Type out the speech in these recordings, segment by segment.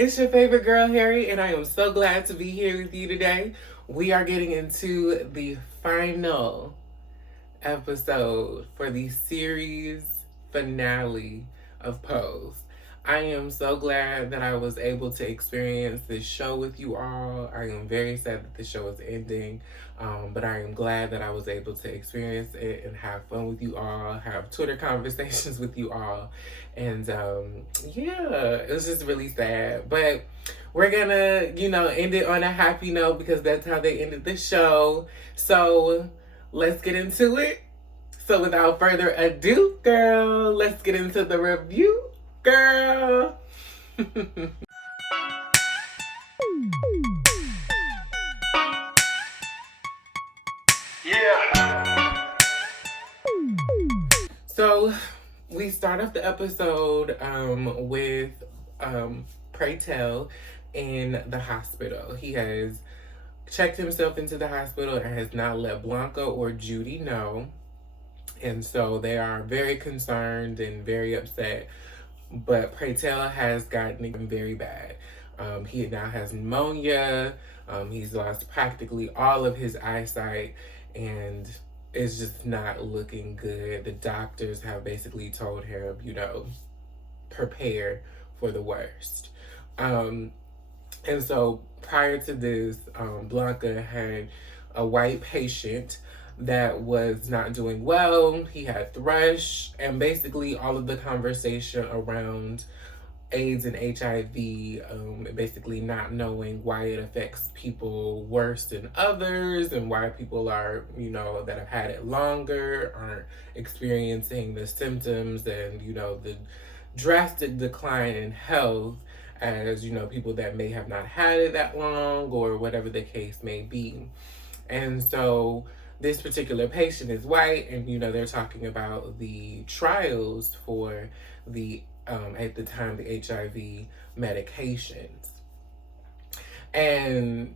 It's your favorite girl, Harry, and I am so glad to be here with you today. We are getting into the final episode for the series finale of Pose. I am so glad that I was able to experience this show with you all. I am very sad that the show is ending, but I am glad that I was able to experience it and have fun with you all, have Twitter conversations with you all. And yeah, it was just really sad. But we're gonna, end it on a happy note because that's how they ended the show. So let's get into it. So without further ado, girl, let's get into the review, girl. Yeah. So we start off the episode with Pray Tell in the hospital. He has checked himself into the hospital and has not let Blanca or Judy know. And so they are very concerned and very upset. But Pray Tell has gotten very bad. He now has pneumonia. He's lost practically all of his eyesight. And it's just not looking good. The doctors have basically told him, prepare for the worst. And so prior to this, Blanca had a white patient that was not doing well. He had thrush, and basically all of the conversation around AIDS and HIV, basically not knowing why it affects people worse than others and why people are, that have had it longer aren't experiencing the symptoms and, the drastic decline in health as, people that may have not had it that long or whatever the case may be. And so this particular patient is white, and they're talking about the trials for the at the time the HIV medications. And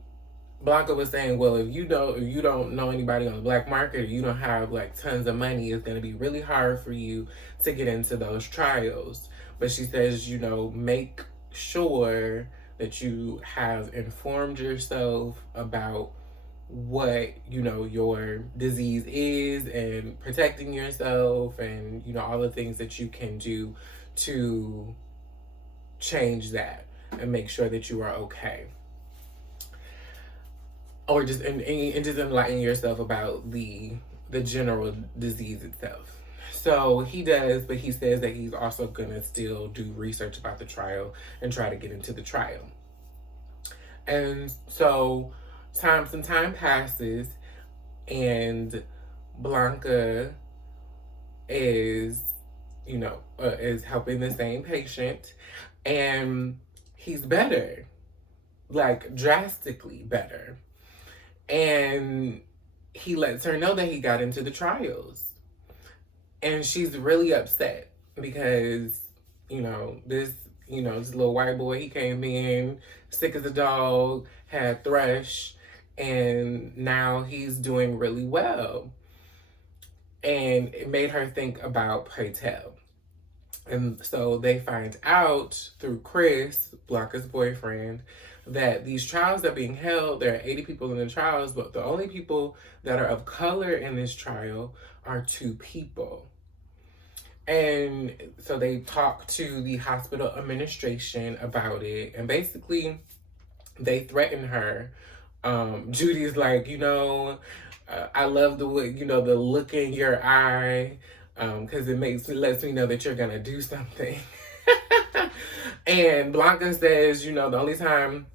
Blanca was saying, well, if you don't know anybody on the black market, or you don't have like tons of money, it's going to be really hard for you to get into those trials. But she says, make sure that you have informed yourself about what your disease is and protecting yourself and all the things that you can do to change that and make sure that you are okay, or just and just enlighten yourself about the general disease itself. So he does, but he says that he's also gonna still do research about the trial and try to get into the trial. And so some time passes, and Blanca is helping the same patient, and he's better, like drastically better. And he lets her know that he got into the trials, and she's really upset because this little white boy, he came in sick as a dog, had thrush, and now he's doing really well. And it made her think about Pray Tell. And so they find out through Chris, Blanca's boyfriend, that these trials are being held. There are 80 people in the trials, but the only people that are of color in this trial are 2 people. And so they talk to the hospital administration about it, and basically they threaten her. Judy's like, I love the way, the look in your eye, because it lets me know that you're gonna do something. And Blanca says, the only time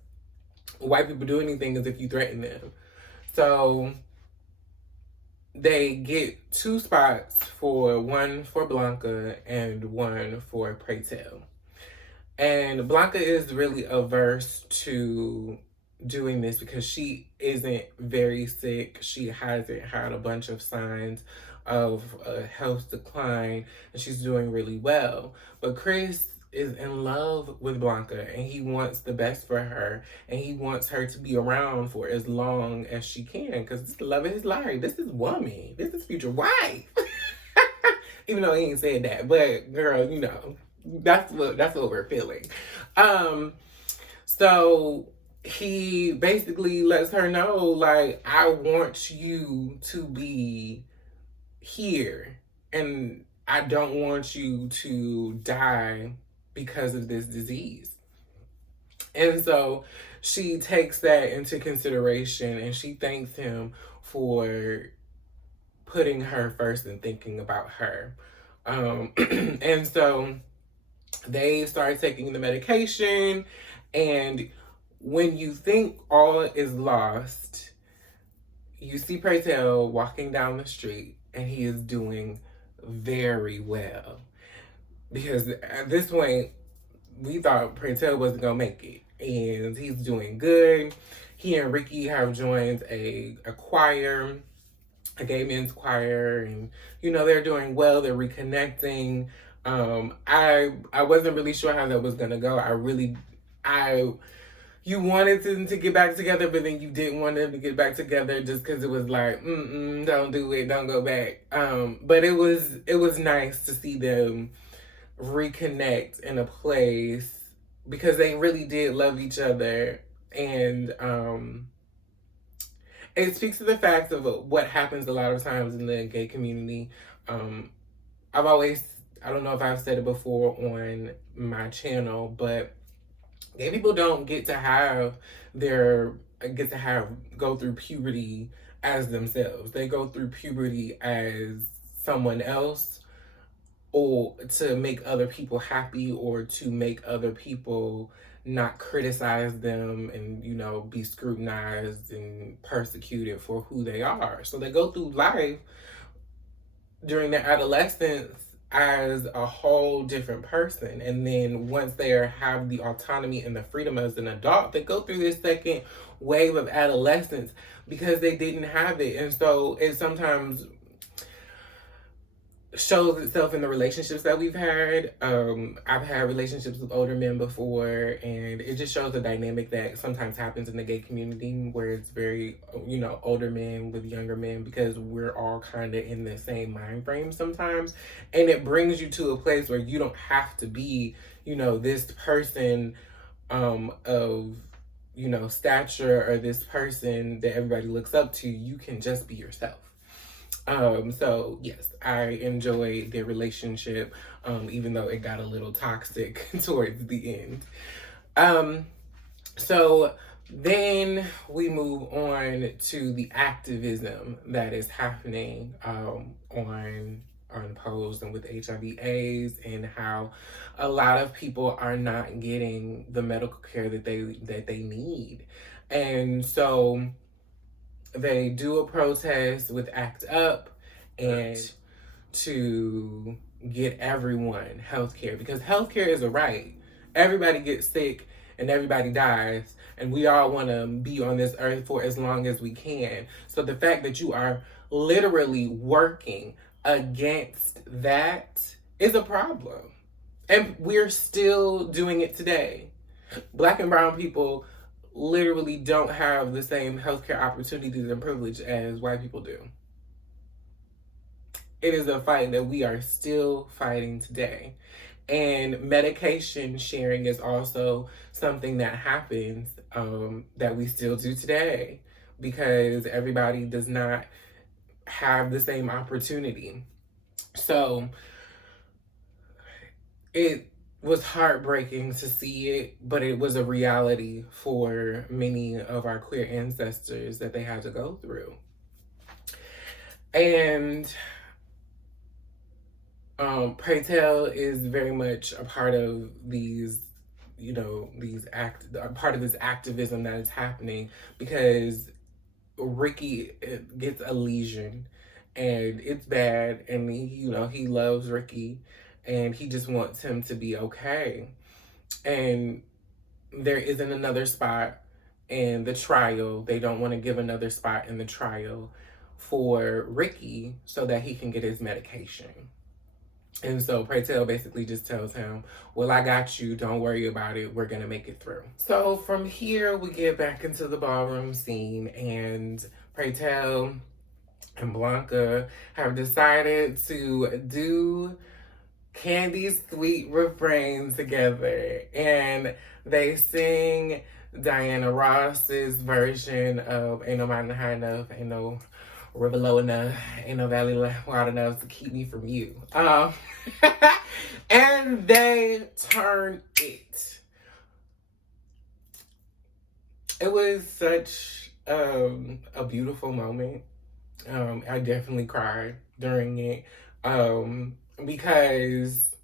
white people do anything is if you threaten them. So they get 2 spots, one for Blanca and one for Pray Tell. And Blanca is really averse to doing this because she isn't very sick. She hasn't had a bunch of signs of a health decline, and she's doing really well. But Chris is in love with Blanca, and he wants the best for her, and he wants her to be around for as long as she can, because this is the love of his life. This is woman. This is future wife. Even though he ain't said that, but girl, that's what we're feeling. So he basically lets her know, like, I want you to be here, and I don't want you to die because of this disease. And so she takes that into consideration, and she thanks him for putting her first and thinking about her. And so they start taking the medication, and when you think all is lost, you see Praytel walking down the street, and he is doing very well. Because at this point, we thought Praytel wasn't gonna make it, and he's doing good. He and Ricky have joined a choir, a gay men's choir, and they're doing well. They're reconnecting. I wasn't really sure how that was gonna go. You wanted them to get back together, but then you didn't want them to get back together just because it was like, don't do it, don't go back. But it was nice to see them reconnect in a place, because they really did love each other. And it speaks to the fact of what happens a lot of times in the gay community. I don't know if I've said it before on my channel, but gay people don't get to go through puberty as themselves. They go through puberty as someone else, or to make other people happy, or to make other people not criticize them and, be scrutinized and persecuted for who they are. So they go through life during their adolescence as a whole different person. And then once they have the autonomy and the freedom as an adult, they go through this second wave of adolescence because they didn't have it. And so it sometimes shows itself in the relationships that we've had. I've had relationships with older men before, and it just shows the dynamic that sometimes happens in the gay community, where it's very, older men with younger men, because we're all kind of in the same mind frame sometimes. And it brings you to a place where you don't have to be, this person of, stature, or this person that everybody looks up to. You can just be yourself. So yes, I enjoyed their relationship, even though it got a little toxic towards the end. So then we move on to the activism that is happening on Pose and with HIV/AIDS, and how a lot of people are not getting the medical care that they need. And so they do a protest with ACT UP, and to get everyone healthcare, because healthcare is a right. Everybody gets sick and everybody dies, and we all want to be on this earth for as long as we can. So the fact that you are literally working against that is a problem. And we're still doing it today. Black and brown people literally don't have the same healthcare opportunities and privilege as white people do. It is a fight that we are still fighting today. And medication sharing is also something that happens, that we still do today, because everybody does not have the same opportunity. So it was heartbreaking to see it, but it was a reality for many of our queer ancestors that they had to go through. And Praytel is very much a part of these, part of this activism that is happening, because Ricky gets a lesion, and it's bad, and he loves Ricky, and he just wants him to be okay. And there isn't another spot in the trial. They don't want to give another spot in the trial for Ricky so that he can get his medication. And so Praytel basically just tells him, well, I got you. Don't worry about it. We're going to make it through. So from here, we get back into the ballroom scene, and Praytel and Blanca have decided to do Candy's sweet refrain together, and they sing Diana Ross's version of "Ain't No Mountain High Enough, Ain't No River Low Enough, Ain't No Valley Wide Enough to Keep Me From You." And they turn it. It was such a beautiful moment. I definitely cried during it, because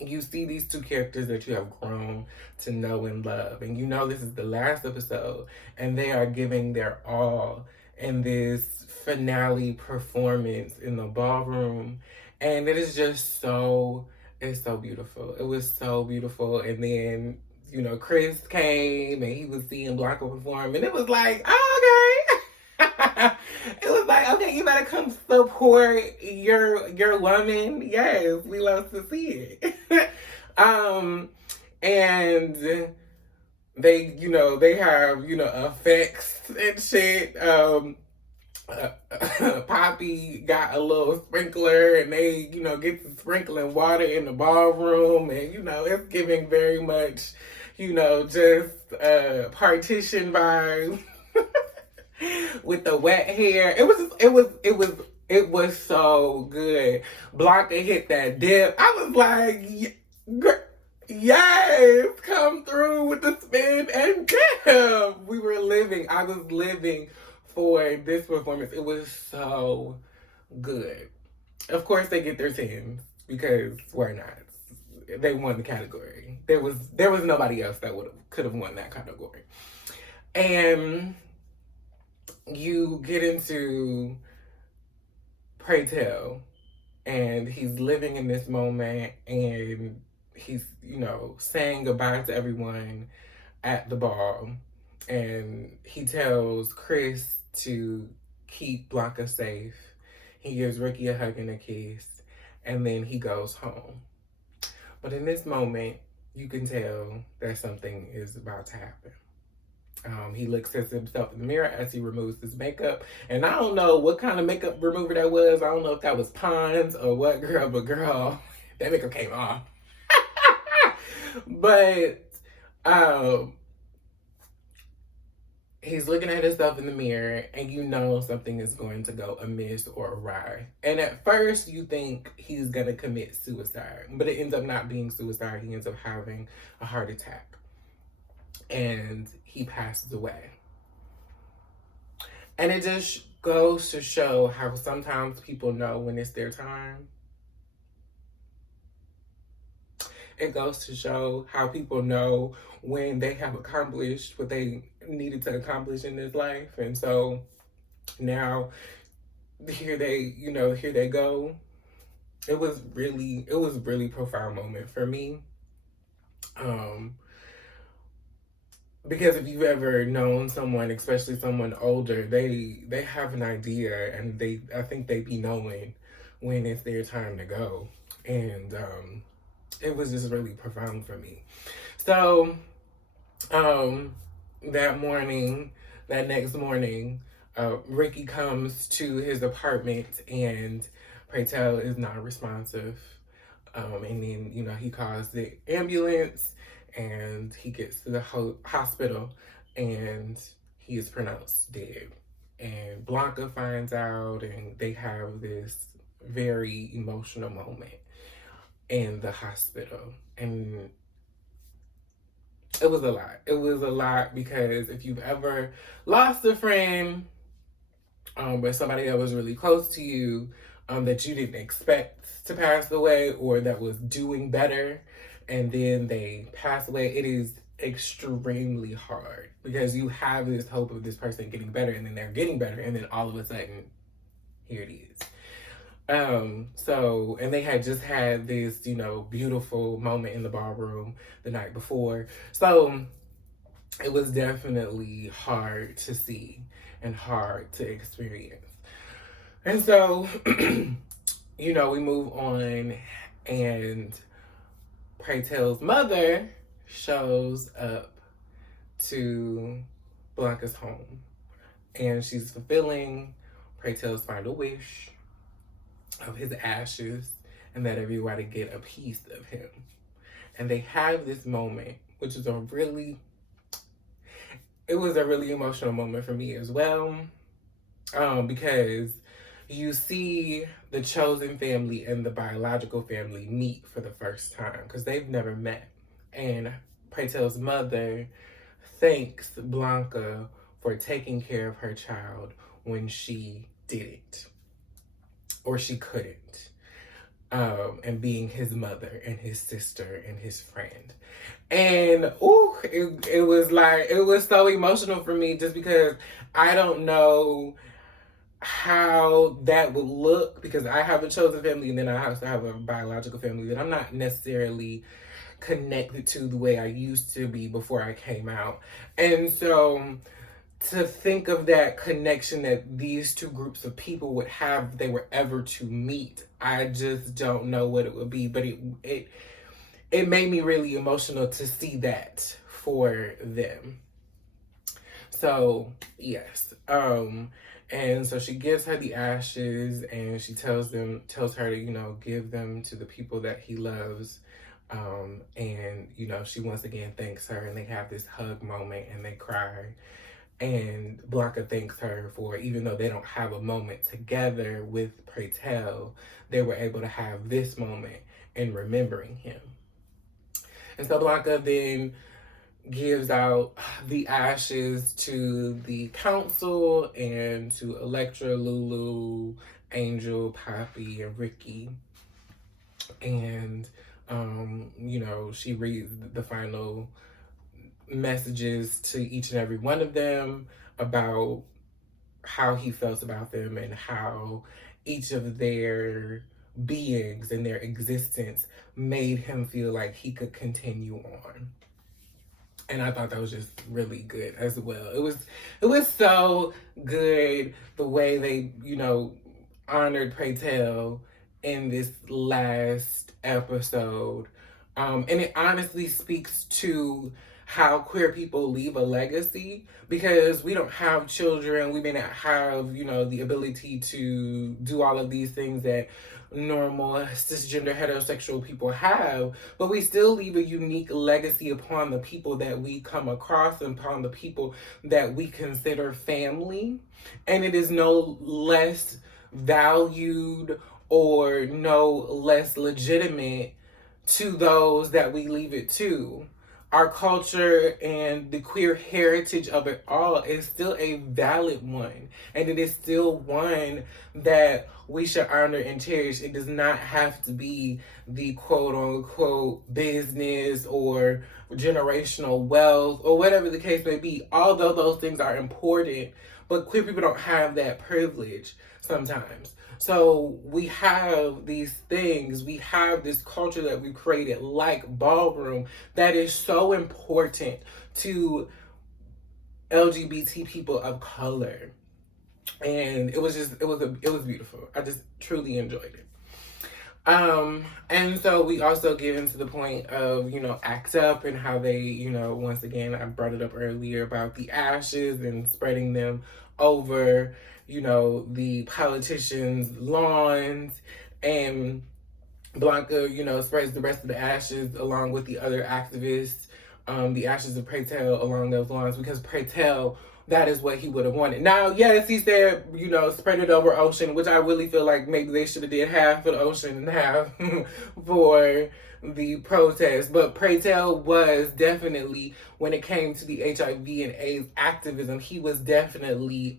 you see these two characters that you have grown to know and love, and you know this is the last episode, and they are giving their all in this finale performance in the ballroom, and it is just so, it's so beautiful. It was so beautiful. And then, you know, Chris came and he was seeing Blanca perform, and it was like, oh, okay. It was like, okay, you better come support your woman. Yes, we love to see it. And they have, effects and shit. Poppy got a little sprinkler, and they, get to sprinkling water in the ballroom, and it's giving very much, just partition vibes. With the wet hair. It was so good. Blanca hit that dip. I was like, yes, come through with the spin and dip. We were living. I was living for this performance. It was so good. Of course they get their 10s, because why not? They won the category. There was nobody else that could have won that category. And you get into Pray Tell, and he's living in this moment, and he's, saying goodbye to everyone at the ball, and he tells Chris to keep Blanca safe. He gives Ricky a hug and a kiss, and then he goes home. But in this moment, you can tell that something is about to happen. He looks at himself in the mirror as he removes his makeup. And I don't know what kind of makeup remover that was. I don't know if that was Pond's or what, girl, but girl, that makeup came off. But he's looking at himself in the mirror, and something is going to go amiss or awry. And at first you think he's going to commit suicide, but it ends up not being suicide. He ends up having a heart attack. And he passes away. And it just goes to show how sometimes people know when it's their time. It goes to show how people know when they have accomplished what they needed to accomplish in this life. And so now here they go. It was really profound moment for me. Because if you've ever known someone, especially someone older, they have an idea, and I think they be knowing when it's their time to go. And it was just really profound for me. So that next morning, Ricky comes to his apartment, and Pray Tell is not responsive. And then, he calls the ambulance, and he gets to the hospital, and he is pronounced dead. And Blanca finds out, and they have this very emotional moment in the hospital. And it was a lot. It was a lot, because if you've ever lost a friend, or somebody that was really close to you, that you didn't expect to pass away, or that was doing better, and then they pass away, it is extremely hard, because you have this hope of this person getting better, and then they're getting better, and then all of a sudden, here it is. And they had just had this, beautiful moment in the ballroom the night before. So it was definitely hard to see and hard to experience. And so, we move on, and Pray Tell's mother shows up to Blanca's home, and she's fulfilling Pray Tell's final wish of his ashes and that everybody get a piece of him. And they have this moment, which is it was a really emotional moment for me as well, because you see the chosen family and the biological family meet for the first time because they've never met. And Pratel's mother thanks Blanca for taking care of her child when she didn't or she couldn't, and being his mother and his sister and his friend. And it was so emotional for me just because I don't know how that would look, because I have a chosen family and then I also have a biological family that I'm not necessarily connected to the way I used to be before I came out. And so to think of that connection that these two groups of people would have if they were ever to meet, I just don't know what it would be. But it made me really emotional to see that for them. So yes. And so she gives her the ashes and she tells her to, give them to the people that he loves. And, she once again thanks her and they have this hug moment and they cry. And Blanca thanks her for, even though they don't have a moment together with Pratel, they were able to have this moment in remembering him. And so Blanca then gives out the ashes to the council and to Electra, Lulu, Angel, Poppy, and Ricky. And, she reads the final messages to each and every one of them about how he felt about them and how each of their beings and their existence made him feel like he could continue on. And I thought that was just really good as well. It was so good the way they, honored Pratel in this last episode. And it honestly speaks to how queer people leave a legacy, because we don't have children. We may not have, the ability to do all of these things that normal cisgender heterosexual people have, but we still leave a unique legacy upon the people that we come across and upon the people that we consider family. And it is no less valued or no less legitimate to those that we leave it to. Our culture and the queer heritage of it all is still a valid one. And it is still one that we should honor and cherish. It does not have to be the quote unquote business or generational wealth or whatever the case may be. Although those things are important, but queer people don't have that privilege sometimes. So we have these things, we have this culture that we created like ballroom that is so important to LGBT people of color. And it was beautiful. I just truly enjoyed it. And so we also get into the point of, ACT UP and how they, once again, I brought it up earlier about the ashes and spreading them over, the politicians' lawns, and Blanca, spreads the rest of the ashes along with the other activists, the ashes of Pratel along those lawns, because Pratel, that is what he would have wanted. Now, yes, he said, spread it over ocean, which I really feel like maybe they should have did half for the ocean and half for the protest. But Pratel was definitely, when it came to the HIV and AIDS activism, he was definitely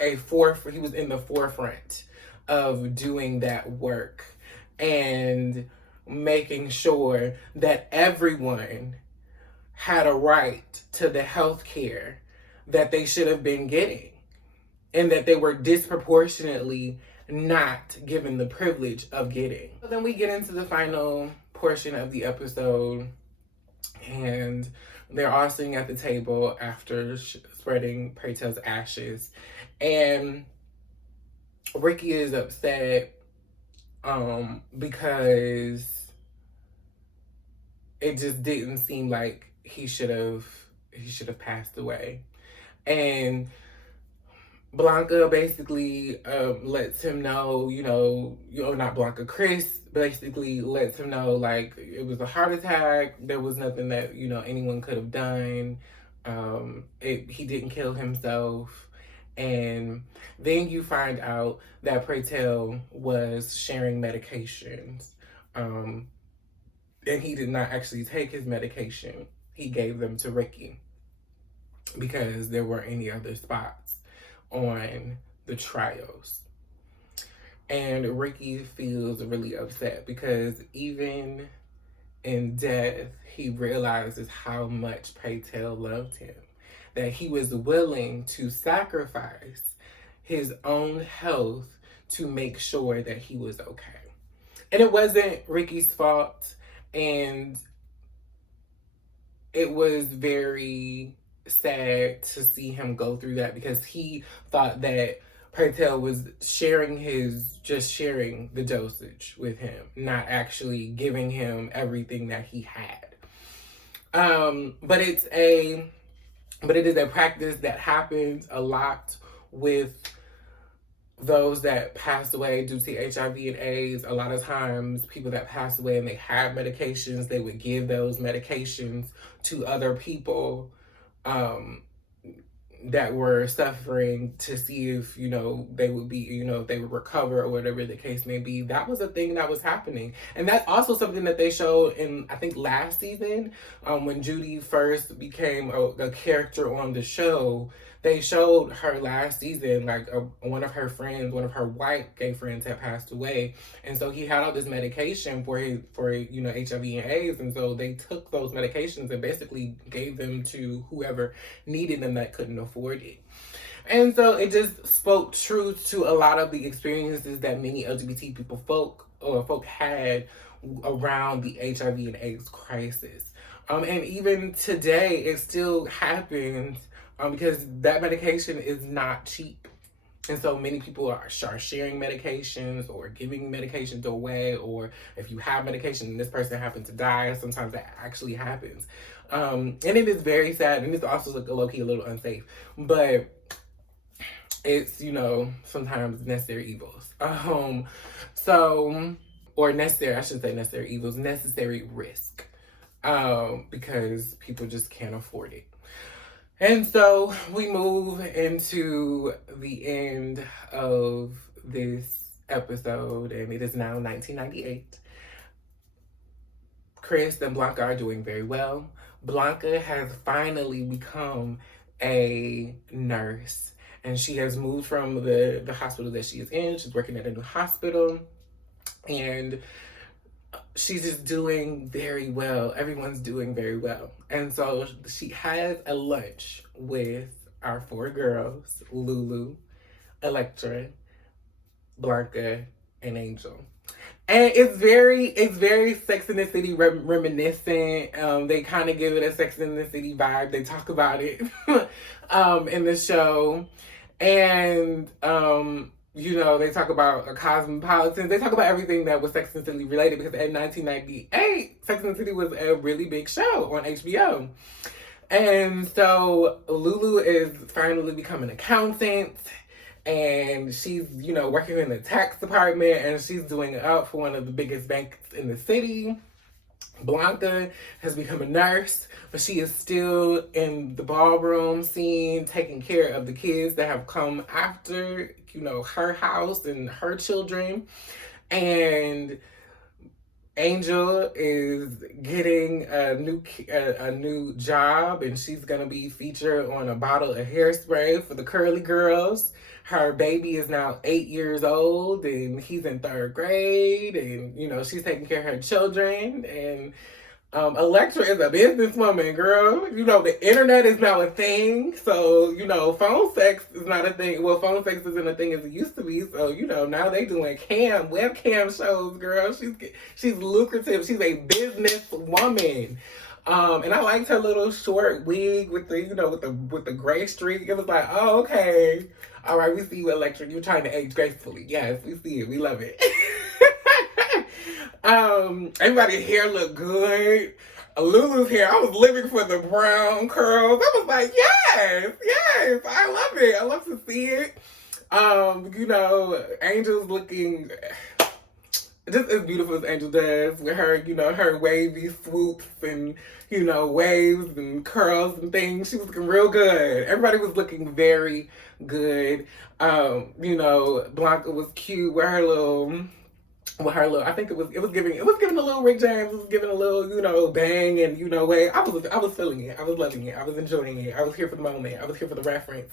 he was in the forefront of doing that work and making sure that everyone had a right to the health care that they should have been getting, and that they were disproportionately not given the privilege of getting. So then we get into the final portion of the episode, and they're all sitting at the table after spreading Pratel's ashes, and Ricky is upset because it just didn't seem like he should have passed away. And Blanca basically lets him know, not Blanca, Chris basically lets him know, like, it was a heart attack. There was nothing that, anyone could have done. He didn't kill himself. And then you find out that Praytel was sharing medications. And he did not actually take his medication. He gave them to Ricky because there weren't any other spots on the trials. And Ricky feels really upset because even in death, he realizes how much Praytel loved him, that he was willing to sacrifice his own health to make sure that he was okay. And it wasn't Ricky's fault, and it was very sad to see him go through that because he thought that Praytel was sharing the dosage with him, not actually giving him everything that he had. But it is a practice that happens a lot with those that pass away due to HIV and AIDS. A lot of times people that pass away and they have medications, they would give those medications to other people that were suffering to see if, they would be, if they would recover or whatever the case may be. That was a thing that was happening. And that's also something that they showed in, I think, last season, when Judy first became a character on the show. They showed her last season, like one of her white gay friends had passed away. And so he had all this medication for HIV and AIDS. And so they took those medications and basically gave them to whoever needed them that couldn't afford it. And so it just spoke truth to a lot of the experiences that many LGBT folk had around the HIV and AIDS crisis. And even today, it still happens. Because that medication is not cheap. And so many people are sharing medications or giving medications away, or if you have medication and this person happened to die, sometimes that actually happens. And it is very sad, and it's also low-key a little unsafe. But it's, sometimes necessary evils. Necessary evils, necessary risk. Because people just can't afford it. And so we move into the end of this episode, and it is now 1998. Chris and Blanca are doing very well. Blanca has finally become a nurse, and she has moved from the hospital that she is in. She's working at a new hospital, and she's just doing very well. Everyone's doing very well. And so she has a lunch with our 4 girls, Lulu, Electra, Blanca, and Angel. And it's very Sex and the City reminiscent. They kind of give it a Sex and the City vibe. They talk about it in the show. And they talk about a cosmopolitan. They talk about everything that was Sex and the City related, because in 1998, Sex and the City was a really big show on HBO. And so Lulu is finally becoming an accountant, and she's, working in the tax department, and she's doing it up for one of the biggest banks in the city. Blanca has become a nurse, but she is still in the ballroom scene, taking care of the kids that have come after, her house and her children. And Angel is getting a new job, and she's gonna be featured on a bottle of hairspray for the curly girls. Her baby is now 8 years old, and he's in 3rd grade, and she's taking care of her children. And Electra is a businesswoman, girl. The internet is now a thing. So, phone sex is not a thing. Well, phone sex isn't a thing as it used to be. So, now they doing webcam shows, girl. She's lucrative. She's a businesswoman. And I liked her little short wig with the gray streak. It was like, oh, okay. All right, we see you, Electra. You're trying to age gracefully. Yes, we see it. We love it. Everybody's hair look good. Lulu's hair. I was living for the brown curls. I was like, yes, yes, I love it. I love to see it. Angel's looking just as beautiful as Angel does with her, her wavy swoops and, waves and curls and things. She was looking real good. Everybody was looking very good. Blanca was cute I think it was giving a little Rick James, it was giving a little, bang and way. I was feeling it. I was loving it. I was enjoying it. I was here for the moment. I was here for the reference.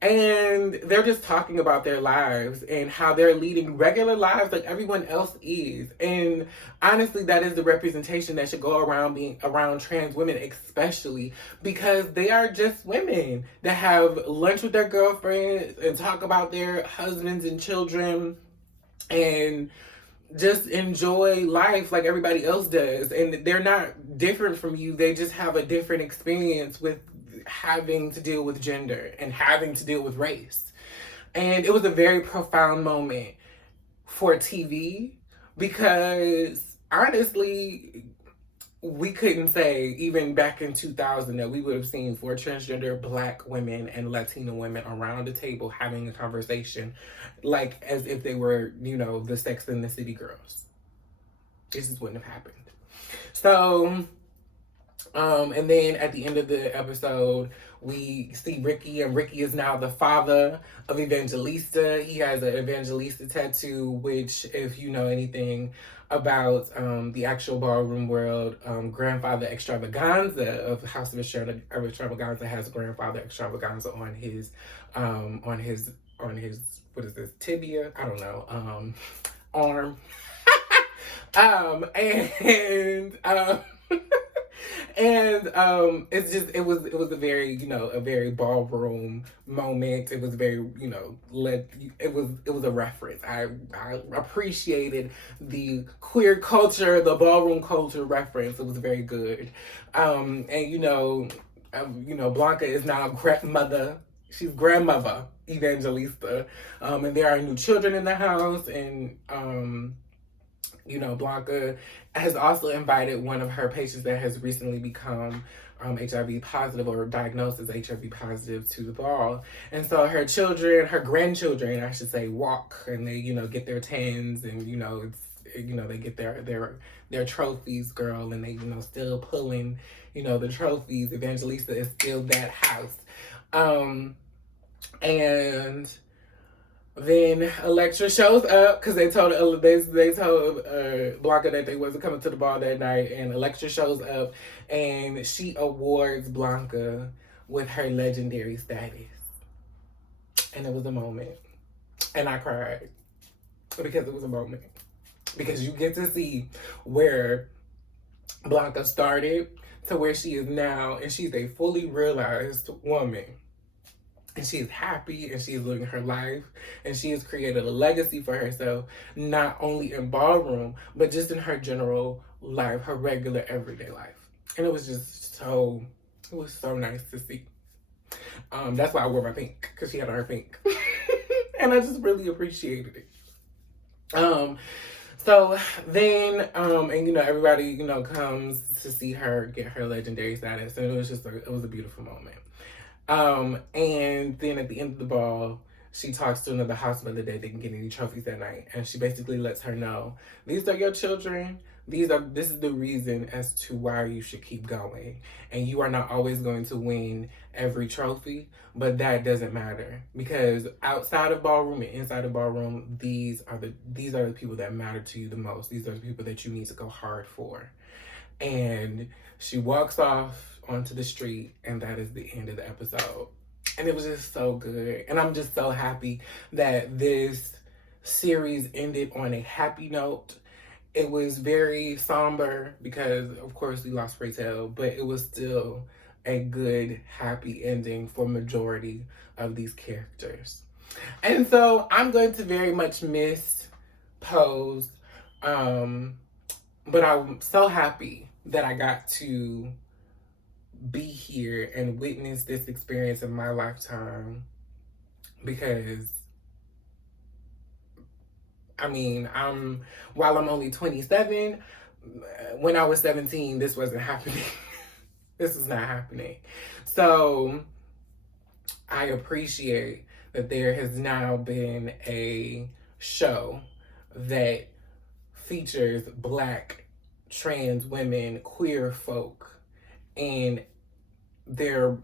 And they're just talking about their lives and how they're leading regular lives like everyone else is. And honestly, that is the representation that should go around being around trans women, especially because they are just women that have lunch with their girlfriends and talk about their husbands and children and just enjoy life like everybody else does. And they're not different from you. They just have a different experience with having to deal with gender and having to deal with race. And it was a very profound moment for TV because honestly, we couldn't say even back in 2000 that we would have seen 4 transgender Black women and Latina women around the table having a conversation like as if they were, the Sex and the City girls. It just wouldn't have happened. So, and then at the end of the episode, we see Ricky, and Ricky is now the father of Evangelista. He has an Evangelista tattoo, which, if you know anything about the actual ballroom world, Grandfather Extravaganza of House of Extravaganza has Grandfather Extravaganza on his what is this, tibia? I don't know, arm. It's just it was a very a very ballroom moment. It was very it was a reference. I appreciated the queer culture, the ballroom culture reference. It was very good. Blanca is now grandmother. She's grandmother Evangelista, and there are new children in the house, and Blanca has also invited one of her patients that has recently become HIV positive or diagnosed as HIV positive to the ball. And so her grandchildren, I should say, walk and they, get their tens and, they get their trophies, girl, and they, still pulling, the trophies. Evangelista is still that house. And then Electra shows up because they told Blanca that they wasn't coming to the ball that night, and Electra shows up and she awards Blanca with her legendary status. And it was a moment. And I cried because it was a moment. Because you get to see where Blanca started to where she is now, and she's a fully realized woman. And she is happy and she is living her life and she has created a legacy for herself, not only in ballroom, but just in her general life, her regular everyday life. And it was just so nice to see. That's why I wore my pink, because she had on her pink. And I just really appreciated it. So then, everybody, comes to see her get her legendary status. And it was a beautiful moment. And then at the end of the ball, she talks to another house member that didn't get any trophies that night. And she basically lets her know, these are your children. This is the reason as to why you should keep going. And you are not always going to win every trophy, but that doesn't matter, because outside of ballroom and inside of ballroom, these are the people that matter to you the most. These are the people that you need to go hard for. And she walks off onto the street, and that is the end of the episode. And it was just so good. And I'm just so happy that this series ended on a happy note. It was very somber because, of course, we lost Rachel, but it was still a good, happy ending for majority of these characters. And so I'm going to very much miss Pose, but I'm so happy that I got to be here and witness this experience in my lifetime, because while I'm only 27, when I was 17, this wasn't happening. This is not happening. So I appreciate that there has now been a show that features Black trans women, queer folk, and their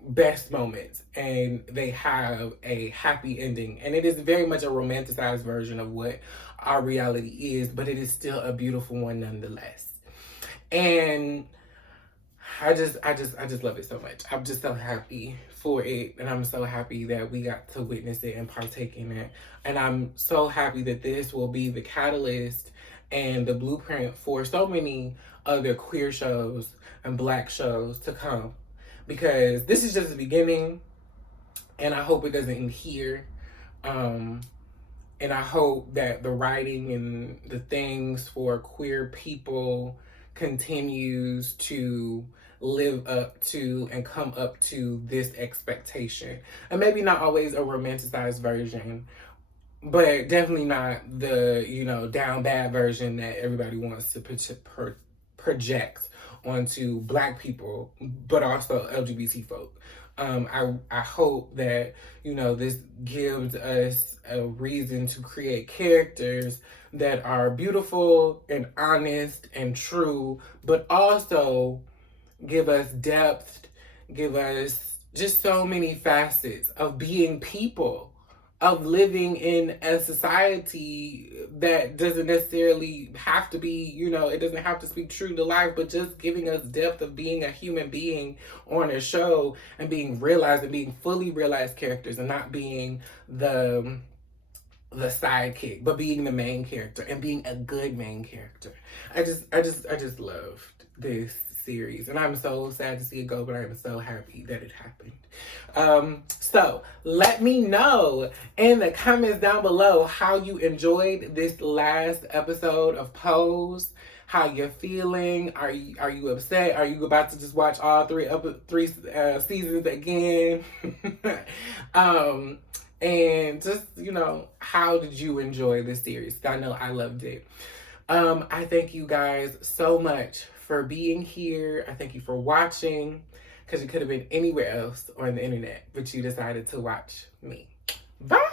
best moments, and they have a happy ending, and it is very much a romanticized version of what our reality is, but it is still a beautiful one nonetheless. And I just love it so much. I'm just so happy for it, and I'm so happy that we got to witness it and partake in it. And I'm so happy that this will be the catalyst and the blueprint for so many other queer shows and Black shows to come, because this is just the beginning, and I hope it doesn't end here. And I hope that the writing and the things for queer people continues to live up to and come up to this expectation. And maybe not always a romanticized version, but definitely not the, down bad version that everybody wants to project onto Black people, but also LGBT folk. I hope that, this gives us a reason to create characters that are beautiful and honest and true, but also give us depth, give us just so many facets of being people, of living in a society that doesn't necessarily have to be, it doesn't have to speak true to life, but just giving us depth of being a human being on a show and being realized and being fully realized characters, and not being the sidekick, but being the main character and being a good main character. I just loved this series, and I'm so sad to see it go, but I'm so happy that it happened. So let me know in the comments down below how you enjoyed this last episode of Pose. How you're feeling? Are you upset? Are you about to just watch all three seasons again? And just, how did you enjoy this series? I know I loved it. I thank you guys so much for being here. I thank you for watching, because you could have been anywhere else on the internet, but you decided to watch me. Bye!